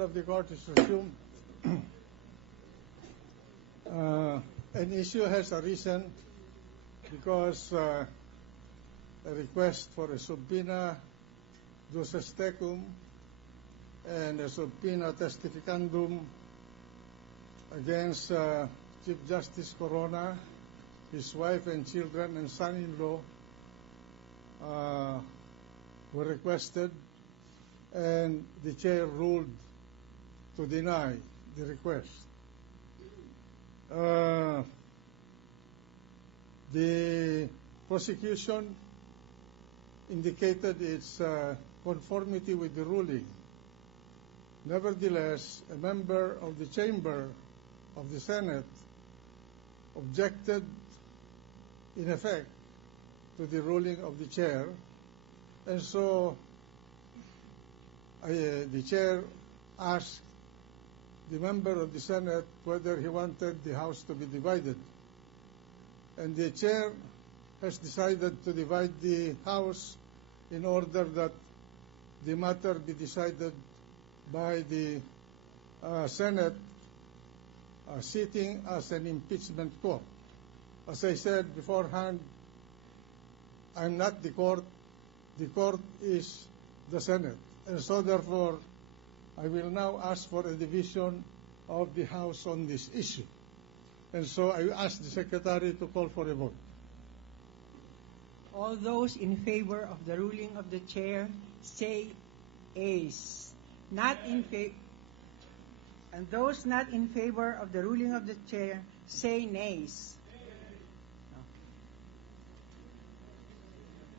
Of the court is resumed. An issue has arisen because a request for a subpoena duces tecum and a subpoena testificandum against Chief Justice Corona, his wife and children and son-in-law were requested, and the chair ruled to deny the request. The prosecution indicated its conformity with the ruling. Nevertheless, a member of the chamber of the Senate objected, in effect, to the ruling of the chair, and so the chair asked the member of the Senate whether he wanted the House to be divided. And the chair has decided to divide the House in order that the matter be decided by the Senate sitting as an impeachment court. As I said beforehand, I'm not the court is the Senate. And so therefore, I will now ask for a division of the House on this issue. And so I ask the Secretary to call for a vote. All those in favor of the ruling of the chair say ayes. Not in favor. And those not in favor of the ruling of the chair say nays.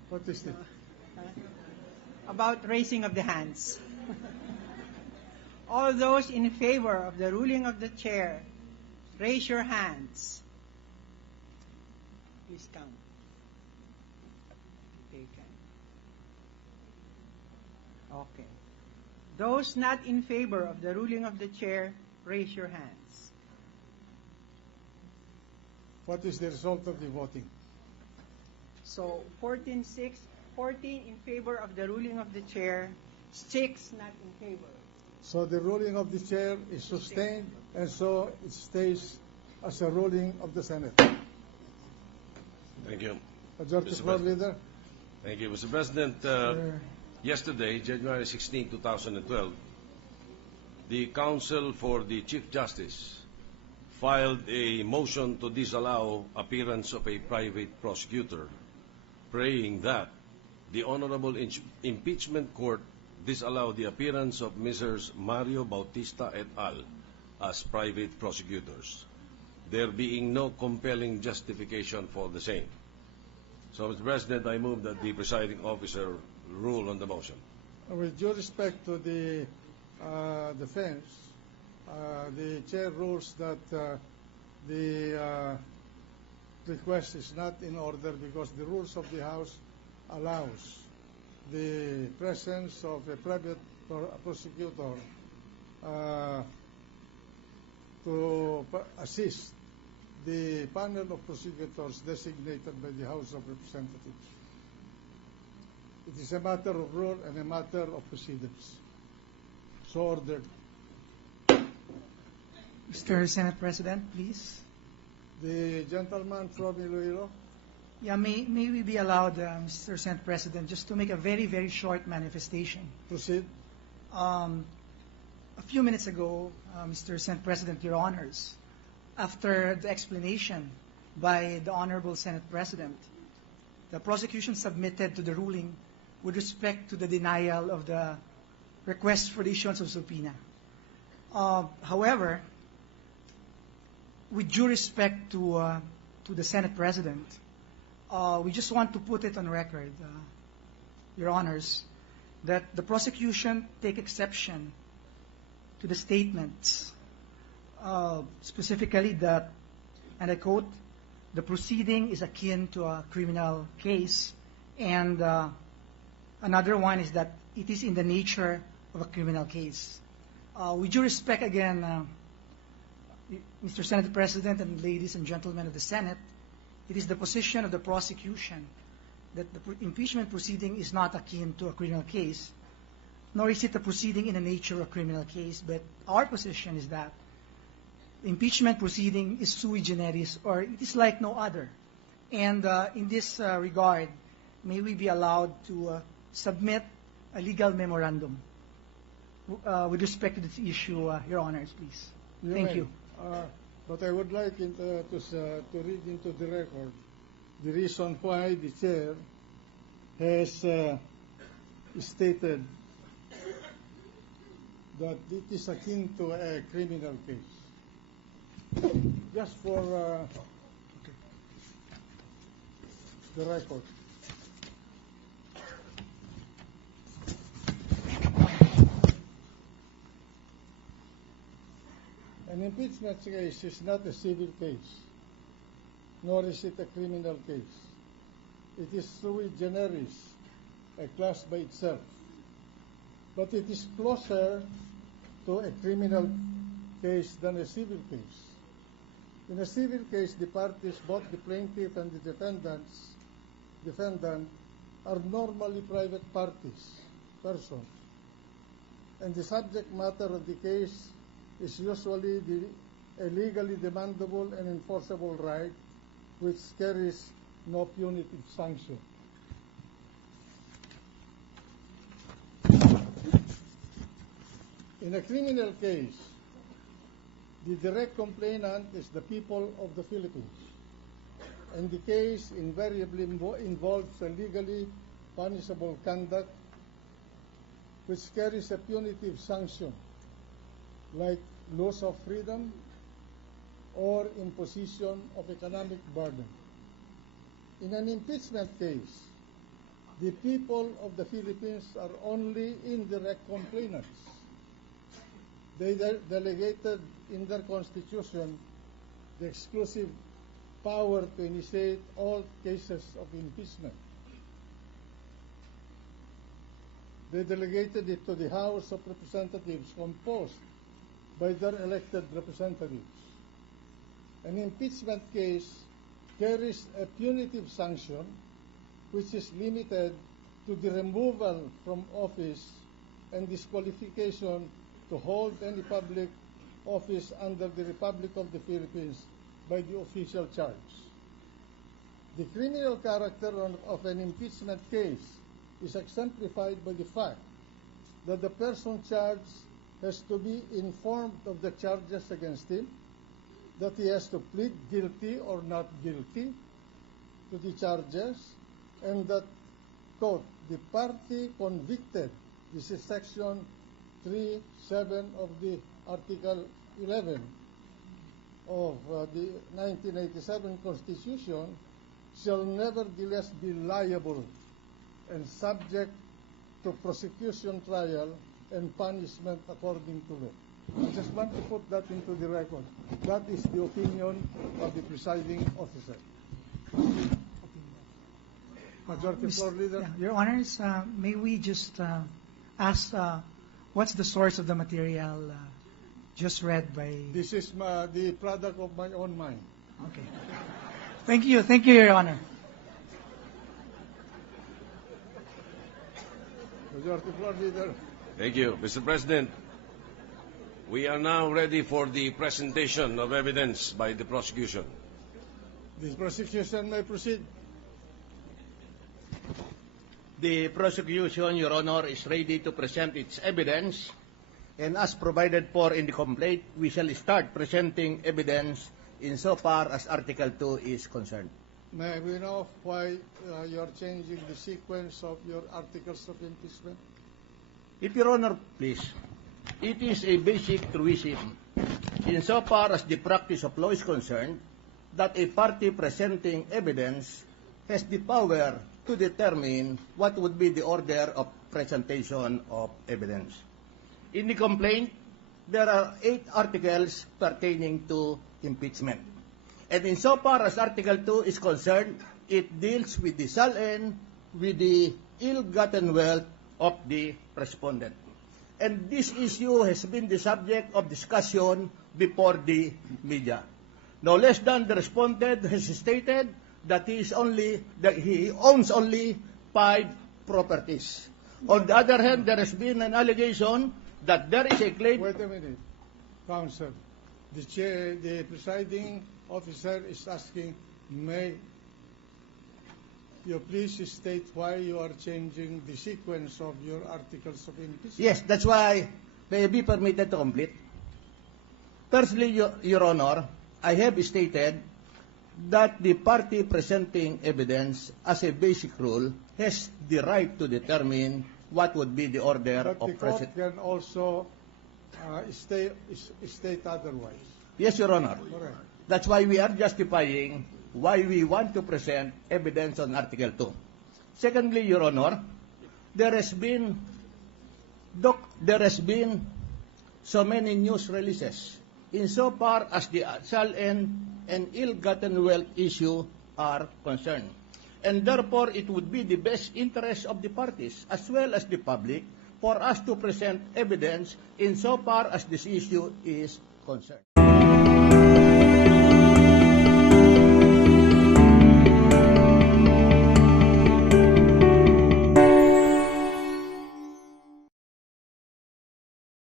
What is it? About raising of the hands. All those in favor of the ruling of the chair, raise your hands. Please count. Okay. Those not in favor of the ruling of the chair, raise your hands. What is the result of the voting? So 14 in favor of the ruling of the chair, 6 not in favor. So the ruling of the chair is sustained, and so it stays as a ruling of the Senate. Thank you. Majority Floor Leader. Thank you, Mr. President. Yesterday, January 16, 2012, the Counsel for the Chief Justice filed a motion to disallow appearance of a private prosecutor, praying that the Honorable Impeachment Court disallow the appearance of Messrs. Mario Bautista et al. As private prosecutors, there being no compelling justification for the same. So, Mr. President, I move that the presiding officer rule on the motion. With due respect to the defense, the chair rules that the request is not in order because the rules of the House allows the presence of a private prosecutor to assist the panel of prosecutors designated by the House of Representatives. It is a matter of rule and a matter of precedence. So ordered. Mr. Senate President, please. The gentleman from Iloilo. Yeah, may we be allowed, Mr. Senate President, just to make a very, very short manifestation. Proceed. A few minutes ago, Mr. Senate President, Your Honors, after the explanation by the Honorable Senate President, the prosecution submitted to the ruling with respect to the denial of the request for the issuance of subpoena. However, with due respect to the Senate President, we just want to put it on record, Your Honors, that the prosecution take exception to the statements, specifically that, and I quote, the proceeding is akin to a criminal case, and another one is that it is in the nature of a criminal case. With due respect again, Mr. Senate President and ladies and gentlemen of the Senate, it is the position of the prosecution that the impeachment proceeding is not akin to a criminal case, nor is it a proceeding in the nature of a criminal case, but our position is that the impeachment proceeding is sui generis, or it is like no other. And in this regard, may we be allowed to submit a legal memorandum with respect to this issue, Your Honors, please. Thank you. But I would like to read into the record the reason why the chair has stated that it is akin to a criminal case. Just for the record. An impeachment case is not a civil case, nor is it a criminal case. It is sui generis, a class by itself. But it is closer to a criminal case than a civil case. In a civil case, the parties, both the plaintiff and the defendant, are normally private persons. And the subject matter of the case is usually a legally demandable and enforceable right which carries no punitive sanction. In a criminal case, the direct complainant is the people of the Philippines, and the case invariably involves a legally punishable conduct which carries a punitive sanction, like loss of freedom or imposition of economic burden. In an impeachment case, the people of the Philippines are only indirect complainants. They delegated in their constitution the exclusive power to initiate all cases of impeachment. They delegated it to the House of Representatives composed by their elected representatives. An impeachment case carries a punitive sanction which is limited to the removal from office and disqualification to hold any public office under the Republic of the Philippines by the official charge. The criminal character of an impeachment case is exemplified by the fact that the person charged has to be informed of the charges against him, that he has to plead guilty or not guilty to the charges, and that, quote, the party convicted, this is section 3(7) of the Article 11 of the 1987 Constitution, shall nevertheless be liable and subject to prosecution, trial, and punishment according to law. I just want to put that into the record. That is the opinion of the presiding officer. Majority Floor Leader. Yeah, Your Honors, may we just ask what's the source of the material just read by... This is the product of my own mind. Okay. Thank you, Your Honor. Majority Floor Leader. Thank you, Mr. President. We are now ready for the presentation of evidence by the prosecution. This prosecution may proceed. The prosecution, Your Honor, is ready to present its evidence, and as provided for in the complaint, we shall start presenting evidence insofar as Article 2 is concerned. May we know why you are changing the sequence of your articles of impeachment? If Your Honor, please. It is a basic truism, insofar as the practice of law is concerned, that a party presenting evidence has the power to determine what would be the order of presentation of evidence. In the complaint, there are 8 articles pertaining to impeachment. And insofar as Article 2 is concerned, it deals with the SALN, with the ill-gotten wealth of the respondent. And this issue has been the subject of discussion before the media. No less than the respondent has stated that he owns only 5 properties. On the other hand, there has been an allegation that there is a claim. Wait a minute, Counsel. The presiding officer is asking, may you please state why you are changing the sequence of your articles of impeachment? Yes, that's why may I be permitted to complete. Firstly, Your Honor, I have stated that the party presenting evidence as a basic rule has the right to determine what would be the order But of the court can also state otherwise. Yes, Your Honor. Correct. That's why we are justifying why we want to present evidence on Article 2. Secondly, Your Honor, there has been so many news releases insofar as the SALN and ill-gotten wealth issue are concerned. And therefore, it would be the best interest of the parties as well as the public for us to present evidence insofar as this issue is concerned.